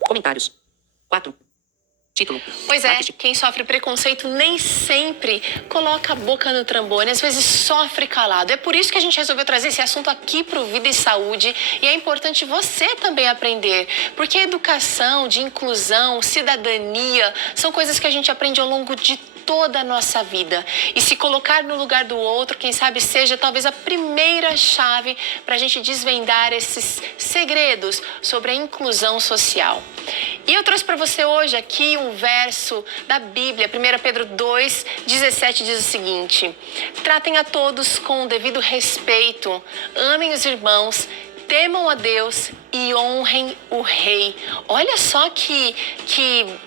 Comentários. 4. Título. Pois é, Marketing. quem sofre preconceito nem sempre coloca a boca no trombone, às vezes sofre calado. É por isso que a gente resolveu trazer esse assunto aqui para o Vida e Saúde, e é importante você também aprender, porque educação, de inclusão, cidadania, são coisas que a gente aprende ao longo de toda a nossa vida. E se colocar no lugar do outro, quem sabe seja talvez a primeira chave para a gente desvendar esses segredos sobre a inclusão social. E eu trouxe para você hoje aqui um verso da Bíblia, 1 Pedro 2:17 diz o seguinte: tratem a todos com o devido respeito, amem os irmãos, temam a Deus e honrem o rei. Olha só que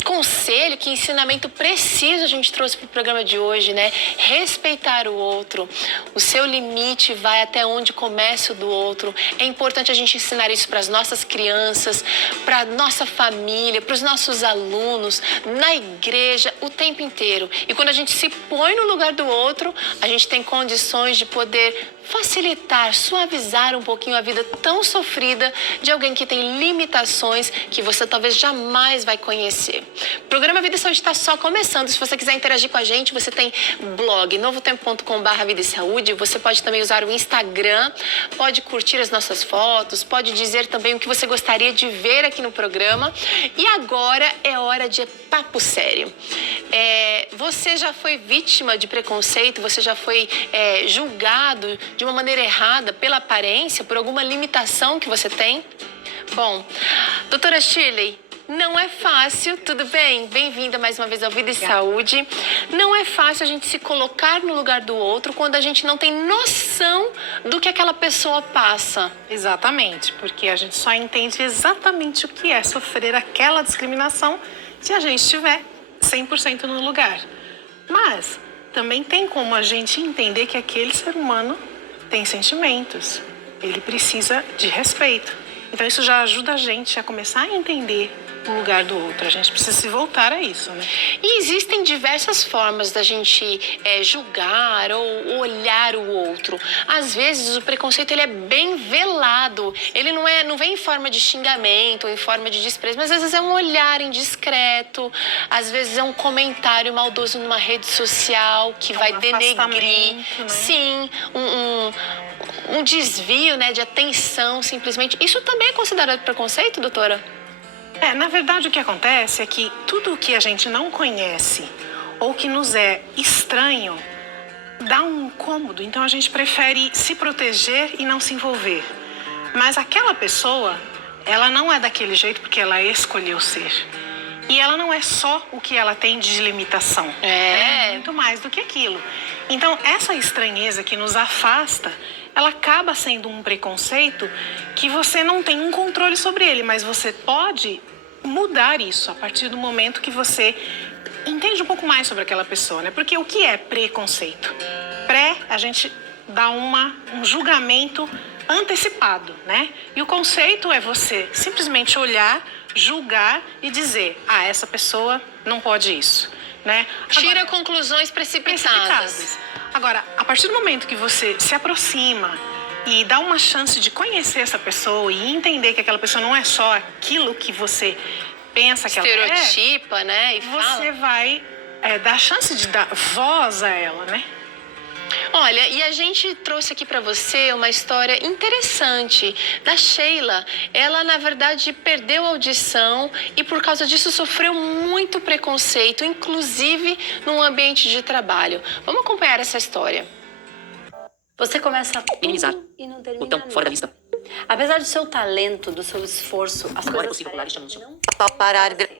conselho, que ensinamento preciso a gente trouxe para o programa de hoje, né? Respeitar o outro. O seu limite vai até onde começa o do outro. É importante a gente ensinar isso para as nossas crianças, para a nossa família, para os nossos alunos, na igreja, o tempo inteiro. E quando a gente se põe no lugar do outro, a gente tem condições de poder facilitar, suavizar um pouquinho a vida tão sofrida de alguém que tem limitações que você talvez jamais vai conhecer. O programa Vida e Saúde está só começando. Se você quiser interagir com a gente, você tem blog novotempo.com/vida e saúde. Você pode também usar o Instagram, pode curtir as nossas fotos, pode dizer também o que você gostaria de ver aqui no programa. E agora é hora de papo sério. Você já foi vítima de preconceito? Você já foi julgado de uma maneira errada pela aparência, por alguma limitação que você tem? Bom, doutora Shirley, não é fácil, tudo bem? Bem-vinda mais uma vez ao Vida e Saúde. Não é fácil a gente se colocar no lugar do outro quando a gente não tem noção do que aquela pessoa passa. Exatamente, porque a gente só entende exatamente o que é sofrer aquela discriminação se a gente estiver 100% no lugar. Mas também tem como a gente entender que aquele ser humano tem sentimentos, ele precisa de respeito. Então isso já ajuda a gente a começar a entender o lugar do outro. A gente precisa se voltar a isso, né? E existem diversas formas da gente julgar ou olhar o outro. Às vezes o preconceito ele é bem velado. Ele não vem em forma de xingamento, em forma de desprezo, mas às vezes é um olhar indiscreto, às vezes é um comentário maldoso numa rede social que vai denegrir. Né? Sim, um desvio, né, de atenção, simplesmente. Isso também é considerado preconceito, doutora? Na verdade, o que acontece é que tudo o que a gente não conhece ou que nos é estranho dá um incômodo, então a gente prefere se proteger e não se envolver. Mas aquela pessoa, ela não é daquele jeito porque ela escolheu ser. E ela não é só o que ela tem de limitação. É muito mais do que aquilo. Então, essa estranheza que nos afasta, ela acaba sendo um preconceito que você não tem um controle sobre ele, mas você pode mudar isso a partir do momento que você entende um pouco mais sobre aquela pessoa, né? Porque o que é preconceito? A gente dá um julgamento antecipado, né? E o conceito é você simplesmente olhar, julgar e dizer: essa pessoa não pode isso, né? Tira conclusões precipitadas. Agora, a partir do momento que você se aproxima e dá uma chance de conhecer essa pessoa e entender que aquela pessoa não é só aquilo que você pensa que ela é, estereotipa, né? E você vai dar a chance de dar voz a ela, né? Olha, e a gente trouxe aqui para você uma história interessante da Sheila. Ela, na verdade, perdeu a audição e, por causa disso, sofreu muito preconceito, inclusive no ambiente de trabalho. Vamos acompanhar essa história. Você começa tudo Minimizar. e não termina Botão fora da nada. lista. Apesar do seu talento, do seu esforço, as Agora é coisas possível pular este parecem anúncio. não Parar.